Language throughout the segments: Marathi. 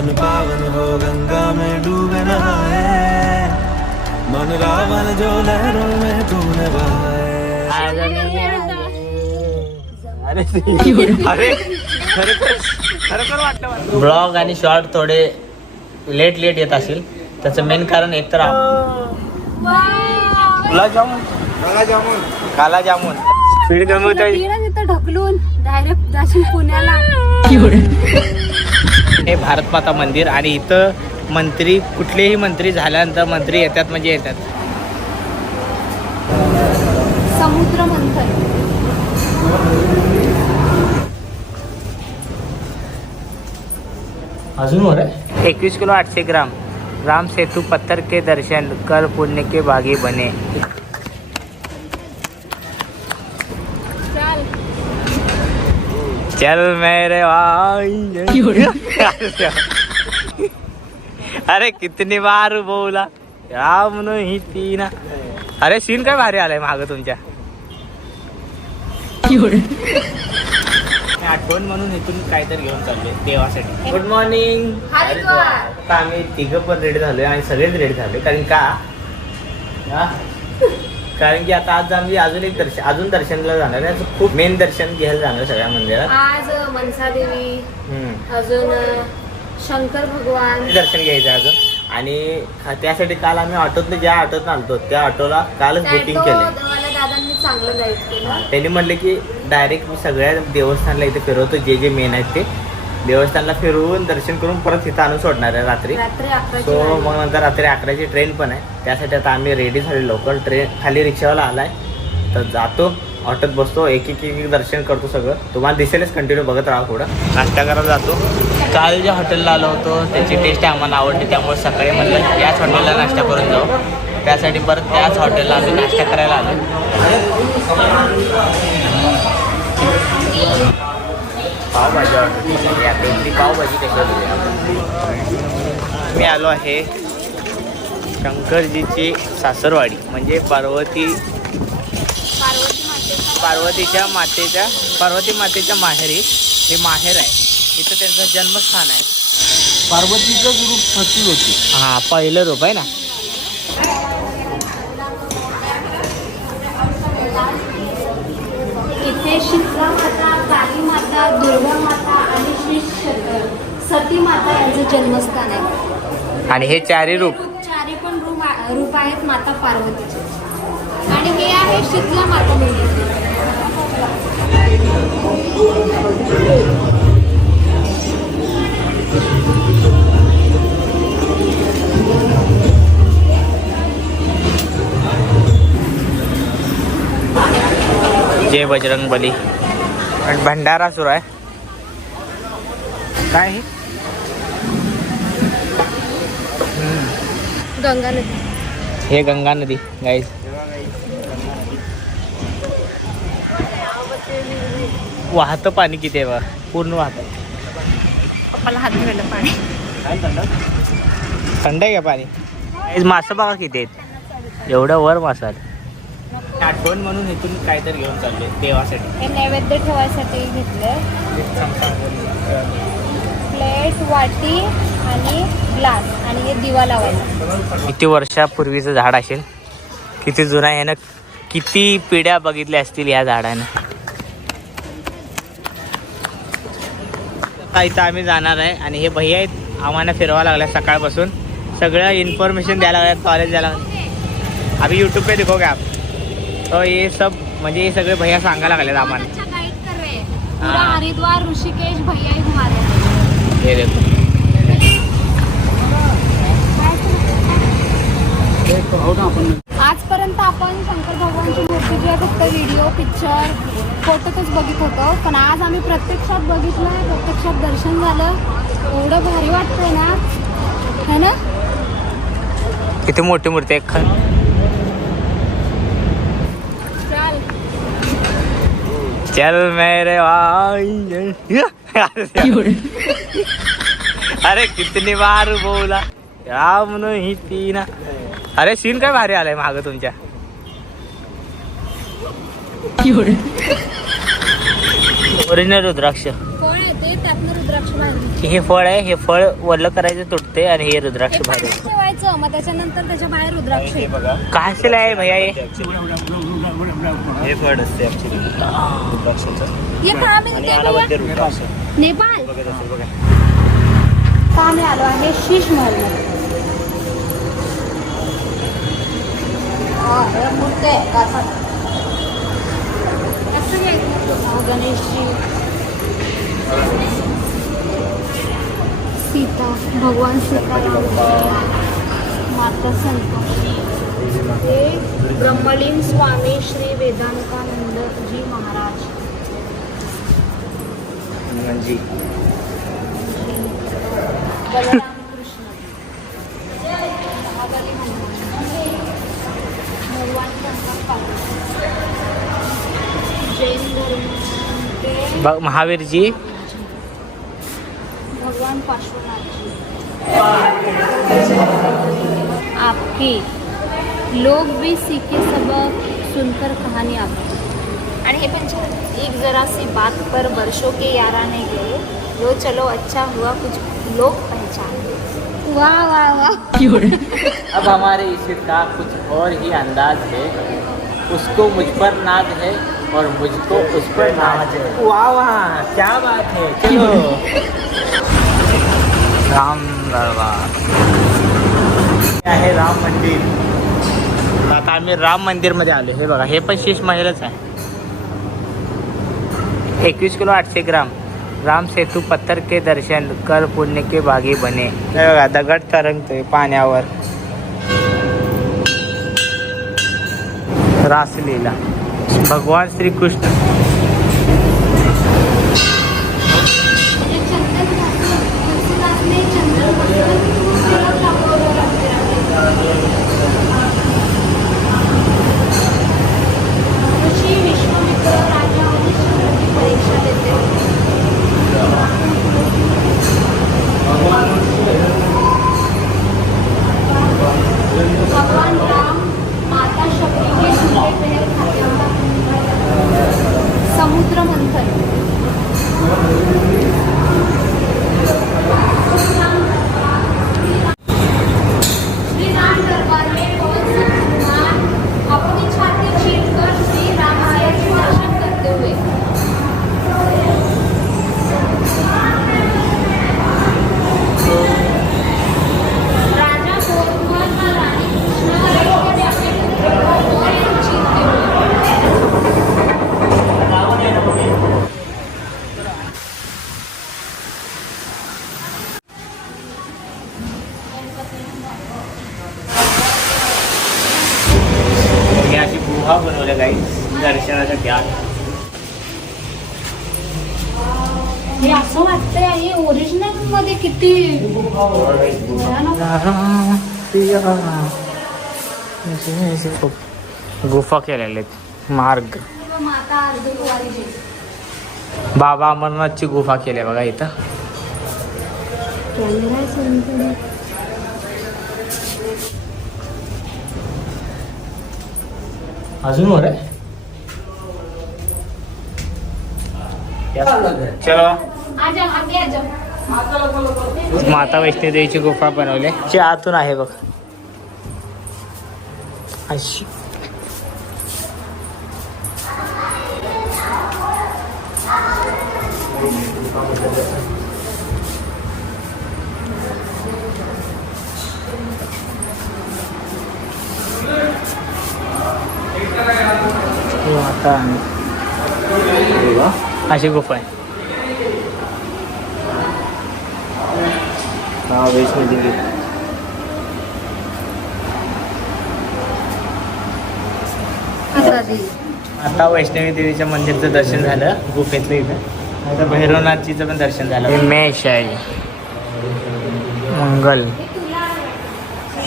मन पावन हो गंगा में डूबे नहाए मन रावण जो लहरों में तूने बहाए अरे अरे. ब्लॉग आणि शॉर्ट थोडे लेट लेट येत असेल. त्याचं मेन कारण एकतर गुलाबजामुन काला जामुन. स्पीड कमी होत. ढकलून डायरेक्ट जाशील पुण्याला. हे भारत माता मंदिर आणि इथं मंत्री कुठलेही मंत्री झाल्यानंतर मंत्री येतात म्हणजे येतात. समुद्र मंथन. अजून वर एकवीस किलो आठशे ग्राम. राम सेतु पत्थर के दर्शन. कर पुण्य के भागी बने चाल चल मेरे भाई। अरे कितनी बार बोला। राम ही तीना अरे सीन काय भारी आलाय माग तुमच्या? आठवण म्हणून इथून काहीतरी घेऊन चाललोय देवासाठी. गुड मॉर्निंग आम्ही तिघं पण रेडी झालोय आणि सगळेच रेडी झालोय कारण का? कारण की आता आज आम्ही अजून एक दर्शन अजून दर्शनला जाणार आहे. असं खूप मेन दर्शन घ्यायला जाणार सगळ्या मंदिरात. आज मनसा देवी हम्म. अजून शंकर भगवान. दर्शन घ्यायचं आहे अजून. आणि त्यासाठी काल आम्ही ऑटोतनं ज्या ऑटोत आलतो त्या ऑटोला कालच बुकिंग टॅटो केलं. देवाला दादांनी चांगलं गाईड केलं. त्यांनी म्हणले की डायरेक्ट मी सगळ्या देवस्थानला इथे फिरवतो जे जे मेन आहेत ते. देवस्थानला फिरवून दर्शन करून परत इथं आणून सोडणार आहे रात्री. सो. मग नंतर रात्री अकराची ट्रेन पण आहे. त्यासाठी आता आम्ही रेडी झाले लवकर. ट्रेन खाली रिक्षावाला आलाय. तर जातो ऑटोत बसतो एक एक एक दर्शन करतो सगळं. तुम्हाला दिसेलच कंटिन्यू बघत राहा पुढं. नाश्ता करायला जातो. काल ज्या हॉटेलला आलो होतो त्याची टेस्ट आम्हाला आवडली. त्यामुळे सकाळी म्हणलं याच हॉटेलला नाश्ता करून जाऊ. त्यासाठी परत त्याच हॉटेलला आम्ही नाश्ता करायला आलो. पावभाजी ऑर्डर पावभाजी मी आलो आहे शंकरजीची सासरवाडी म्हणजे पार्वती पार्वती मातेचा पार्वतीच्या मातेच्या पार्वती मातेच्या माहेरी हे माहेर आहे. इथं त्यांचं जन्मस्थान आहे. पार्वतीचंच रूप सती होती. हा पहिलं रूप आहे ना. इथे शीतला माता दुर्गा माता आणि श्री सती माता यांचं जन्मस्थान आहे. आणि हे चारी रूप? चारी पण रूप रूप आहेत माता पार्वतीचे. आणि हे आहे शीतला माता मंदिर. जय बजरंग बली आणि भंडारा सुरू आहे. काय हे? गंगा नदी. हे गंगा नदी गाईज वाहतं पाणी किती आहे बा पूर्ण वाहतं. हात पाणी. थंड? आहे का पाणी? मासं बघा किती आहेत. एवढं वर मासं आठवण म्हणून इथून काहीतरी घेऊन चाललोय देवासाठी. हे नैवेद्य ठेवायसाठी घेतलं प्लेट वाटी आणि ग्लास. आणि हे दिवा लावायचा. किती वर्षापूर्वीचं झाड असेल? किती जुना आहे ह्यानं किती पिढ्या बघितल्या असतील या झाडानं? आता इथं आम्ही जाणार आहे आणि हे भैया आहेत आम्हाला फिरवा लागल्या सकाळपासून. सगळं इन्फॉर्मेशन द्यायला लागल्यात कॉलेज द्यायला लागल्यात. अभी यूट्यूब पे देखोगे आप तो ये सब म्हणजे हे सगळे भैया सांगायला लागलेत आम्हाला. अच्छा गाइड कर रहे हैं. पूरा हाँ। हरिद्वार ऋषिकेश भैया ही घुमा रहे हैं हे देखो. आजपर्यंत आपण शंकर भगवानची मूर्तीचे फक्त व्हिडिओ पिक्चर फोटोतच बघित होतो. पण आज आम्ही प्रत्यक्षात बघितलं प्रत्यक्षात दर्शन झालं. एवढं भारी वाटतंय ना? है ना? किती मोठी मूर्ती आहे खरं चाल चल मेरे अरे कितनी बार बोला। राम ही तीना अरे सीन काय भारी आलाय माग तुमच्या? ओरिजिनल रुद्राक्ष त्यातनं रुद्राक्ष. हे फळ आहे हे फळ वल्ल करायचं तुटते आणि हे रुद्राक्ष हे पाण्यात ठेवायचं मग त्याच्यानंतर त्याच्या बाहेर रुद्राक्ष येतं. बघा काय असेल आहे भैया हे हे फळ असते ऍक्च्युली ये भैया? नेपाळ बघत असेल बघा का आम्ही आलो आहे शीश महलमध्ये हा, हे मूर्ती आहे, काचा. कसं घ्यायचं? हा, गणेशजी सीता भगवान माता संतोषी. हे ब्रह्मलीन स्वामी श्री वेदांतानंदजी महाराज. बलराम कृष्ण भगवान जैन धर्म महावीरजी. भगवान पार्श्वनाथ आपकी लोग भी सीखे सबक सुनकर कहानी आपकी आणि हे पण छान. एक जरा सी बात पर वर्षों के याराने गए यो चलो अच्छा हुआ कुछ लोग पहचान। वाह वाह वाह। अब हमारे इसे का कुछ और ही अंदाज है। उसको मुझ पर नाज है और मुझको उस पर नाज है। वाह वाह क्या बात है चलो। राम दरबार. हे आहे राम मंदिर. आता आम्ही राम मंदिरमध्ये आलो. हे बघा हे पण शीश महिलाच आहे. एकवीस किलो आठशे ग्राम. राम सेतू पत्थर के दर्शन कर पुण्य के भागी बने. हे बघा दगड तरंगतोय पाण्यावर. रासलीला. भगवान श्री कृष्ण म्हणजे चंदन घासून तुलसीदासने चंदन घासून तिळक लावलं मंदिरात. ऋषी विश्वामित्र राजा हरिश्चंद्राची परीक्षा देते भगवान राम माता शक्ती के सूर्य पहल खाते समुद्र मंथन श्री राम दरबार में पवन सिंह हनुमान अपनी छाती छीनकर श्री राम सिंह के दर्शन करते हुए राजा गोरखनाथ और रानी कृष्णा ने अपने पुत्र को पवन सिंह छीनते हुए मी अशी गुहा बनवल्या काही दर्शनासाठी आत हे असं वाटतंय हे ओरिजिनलमध्ये गुफा केलेले आहेत. मार्ग. बाबा अमरनाथची गुफा केली आहे बघा इथं. कॅमेरा अजून वर आहे? चलो. आजा आगे आजा. माता वैष्णो देवीची गुफा बनवली ची आतून आहे बघ. अशी. माता अशी गुफा आहे. हा वैष्णो देवी आता वैष्णवी देवीच्या मंदिरचं दर्शन झालं गुफेतलं इथं. आता भैरवनाथजीचं पण दर्शन झालं. मेष आहे मंगल.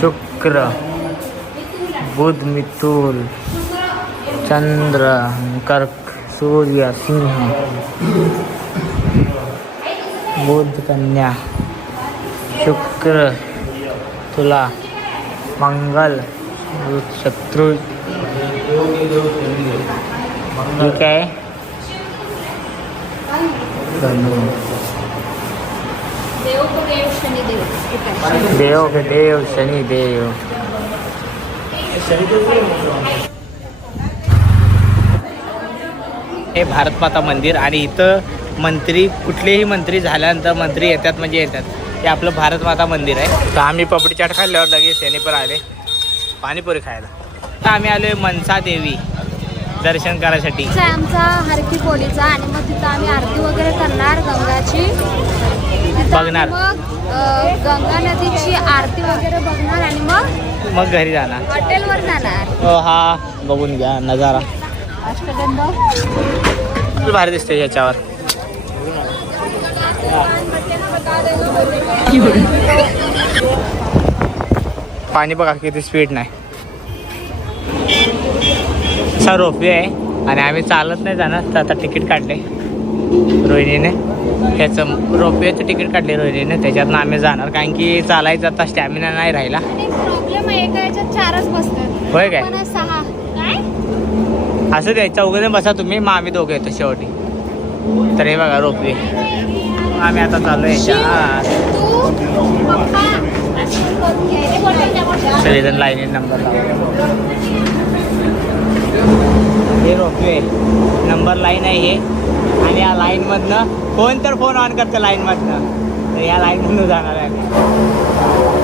शुक्र. बुध मिथुल चंद्र कर्क सूर्य सिंह. बुध कन्या. शुक्र तुला मंगल शत्रु. ठीक आहे देव के देव शनि देव देव. हे भारत माता मंदिर आणि इथं मंत्री कुठलेही मंत्री झाल्यानंतर मंत्री येतात म्हणजे येतात. हे आपलं भारत माता मंदिर आहे. तर आम्ही पपडी चाट खाल्ल्यावर लगेच याने पण आले पाणीपुरी खायला. तर आम्ही आलोय मनसा देवी दर्शन करायसाठी. आमचा हरकी पोळीचा आणि मग तिथं आम्ही आरती वगैरे करणार गंगाची. बघणार. मग गंगा नदीची आरती वगैरे बघणार आणि मग मग घरी जाणार. हॉटेलवर जाणार. हो हा बघून घ्या नजारा. अष्टगंध. खूप भारी दिसते याच्यावर. पाणी बघा किती स्पीड नाही. असा रोपवे आहे आणि आम्ही चालत नाही जाणार. तर आता तिकीट काढले रोहिणीने. त्याचं रोपवेचं तिकीट काढले रोहिणीने. त्याच्यातनं आम्ही जाणार. कारण की चालायचं आता स्टॅमिना नाही राहिला. होय काय? असं द्यायचं चौघे बसा तुम्ही. मग आम्ही दोघं येतो शेवटी. तर हे बघा रोपवे. आम्ही आता चालू आहे तू सगळेजण लाईनीत नंबर हे रोपवे नंबर लाईन आहे हे. आणि या लाईनमधनं फोन तर फोन ऑन करतं लाईनमधनं तर या लाईनमधनं जाणार आहे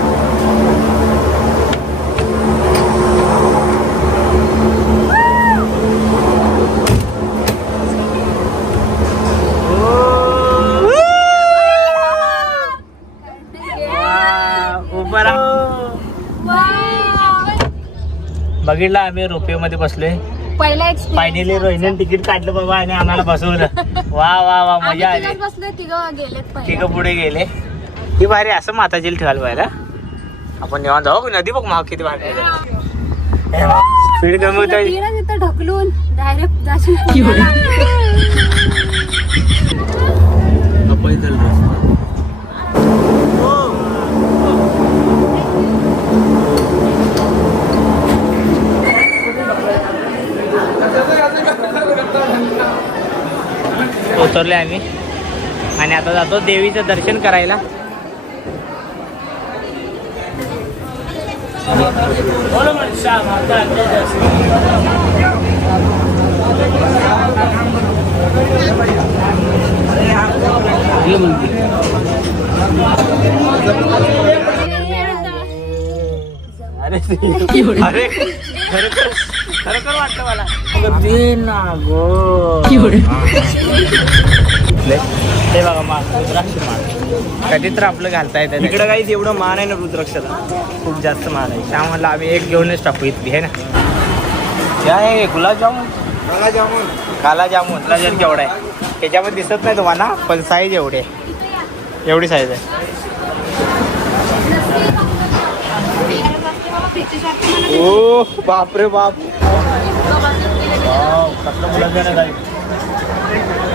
बघितलं आम्ही रोपवेमध्ये बसलोय. पहिला फायनली रोहिणीने तिकीट काढलं बाबा आणि आम्हाला बसवलं. वा वा वा मजा आली. बसले तिघं पहिले. पुढे गेले. ही भारी असं माताजीला ठेवायला पाहिजे आपण निवांत जाऊ. नदी बघ मग किती भारी स्पीड कमी होतं ढकलून डायरेक्ट जाशील. उतरले आम्ही. आणि आता जातो देवीचं दर्शन करायला. अरे खर खर खरोखर वाटतं मला. दे ना ते बघा माग रुद्राक्ष माग कधी तर आपलं घालता येतं इकडं काही एवढं मान आहे ना रुद्राक्षाला. खूप जास्त मान आहे. त्या म्हणलं आम्ही एक घेऊनच टाकू इथली आहे ना? काय आहे गुलाबजामुन काला जामुन. गुलाबजामुन केवढा आहे? त्याच्यामध्ये दिसत नाही तुम्हाला पण साईज एवढी. आहे एवढी साईज आहे. ओ बाप. रे बाप कसलं गुलाबजामुन आहे?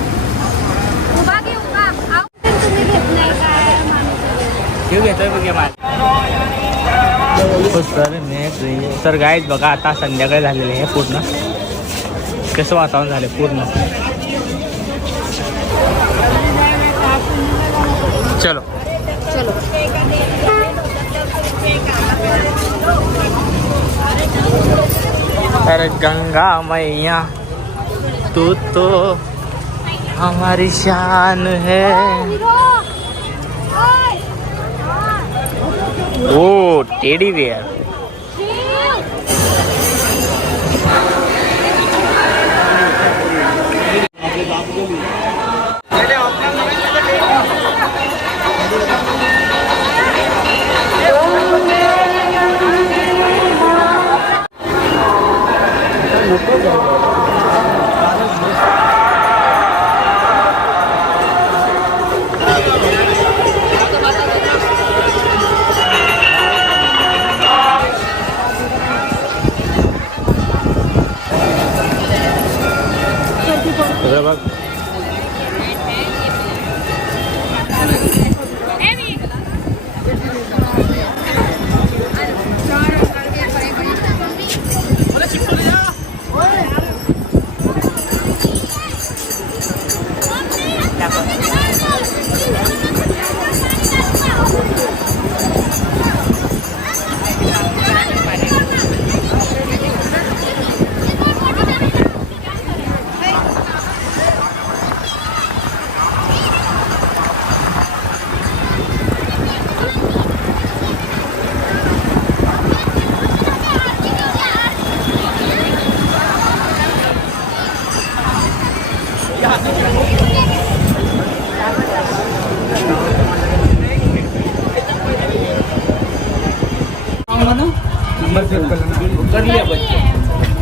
उभा घे उभा. आऊ तर तुम्ही घेत नाही काय? माणूस. घेऊ घेतोय बघे माल तर गायच बघा आता संध्याकाळी झालेलं आहे पूर्ण. कसं वातावरण झालं पूर्ण. चलो। चलो। अरे गंगा मैया तू तो हमारी शान है। Oh teddy bear. बघ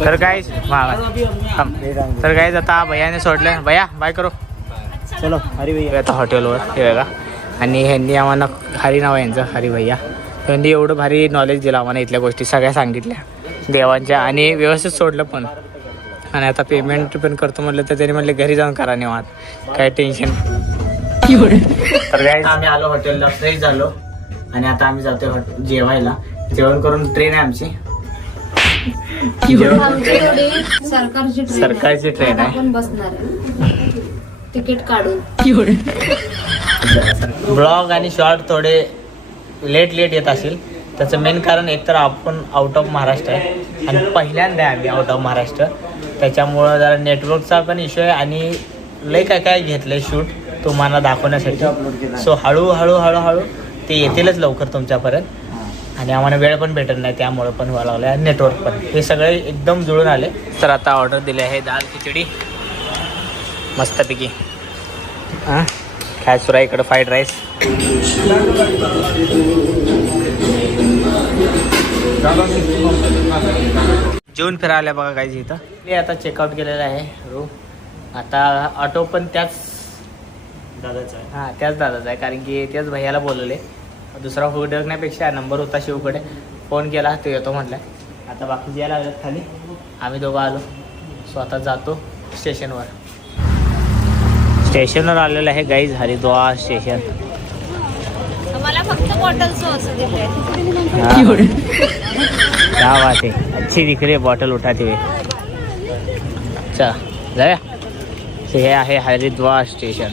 तर काय तर काय आता भैयाने सोडलं. भैया बाय करो. चलो अरे भैया. आता हॉटेलवर हे बघा. आणि ह्यांनी आम्हाला हरी नाव आहे यांचं हरी भैया. त्यांनी एवढं भारी नॉलेज दिलं आम्हाला इथल्या गोष्टी सगळ्या सांगितल्या. देवांच्या आणि व्यवस्थित सोडलं पण. आणि आता पेमेंट पण करतो म्हटलं तर त्यांनी म्हटलं घरी जाऊन करा निवांत. काय टेन्शन तर काय आम्ही आलो हॉटेलला फ्रेश झालो. आणि आता आम्ही जातोय हॉट- जेवायला. जेवण करून ट्रेन आहे आमची. सरकारची ट्रेन सरकारची ट्रेन आहे. आपण बसणार आहे. तिकीट काढून. ब्लॉग आणि शॉर्ट थोडे लेट लेट येत असेल. त्याचं मेन कारण एकतर आपण आउट ऑफ महाराष्ट्र आहे. आणि पहिल्यांदा आहे आम्ही आउट ऑफ महाराष्ट्र. त्याच्यामुळं जरा नेटवर्कचा पण इश्यू आहे आणि लय काय काय घेतलं आहे शूट तुम्हाला दाखवण्यासाठी. सो हळूहळू हळूहळू ते येतीलच लवकर तुमच्यापर्यंत. आणि आम्हाला वेळ पण भेटत नाही त्यामुळं पण व्हावं लागलं आहे नेटवर्क पण. हे सगळे एकदम जुळून आले. तर आता ऑर्डर दिली आहे दाल खिचडी. मस्तपैकी. हां? काय सुरा इकडं फ्राईड राईस जेवून फिरायला बघा काय इथं. मी आता चेकआउट केलेलं आहे रूम आता ऑटो पण त्याच दादाचा आहे. हां त्याच दादाचा आहे कारण की त्याच भैयाला बोलवले दुसरा हुडकण्यापेक्षा नंबर होता शिवकडे. फोन केला तो येतो म्हटलं आता बाकी यायला लागलेत खाली. आम्ही दोघं आलो. स्वतः जातो स्टेशनवर. स्टेशनवर आलेलं आहे गाईज हरिद्वार स्टेशन मला फक्त बॉटल हाँ। क्या बात है अच्छी दिख रही है बॉटल उठाते हुए. अच्छा जाऊया. So हे आहे हरिद्वार स्टेशन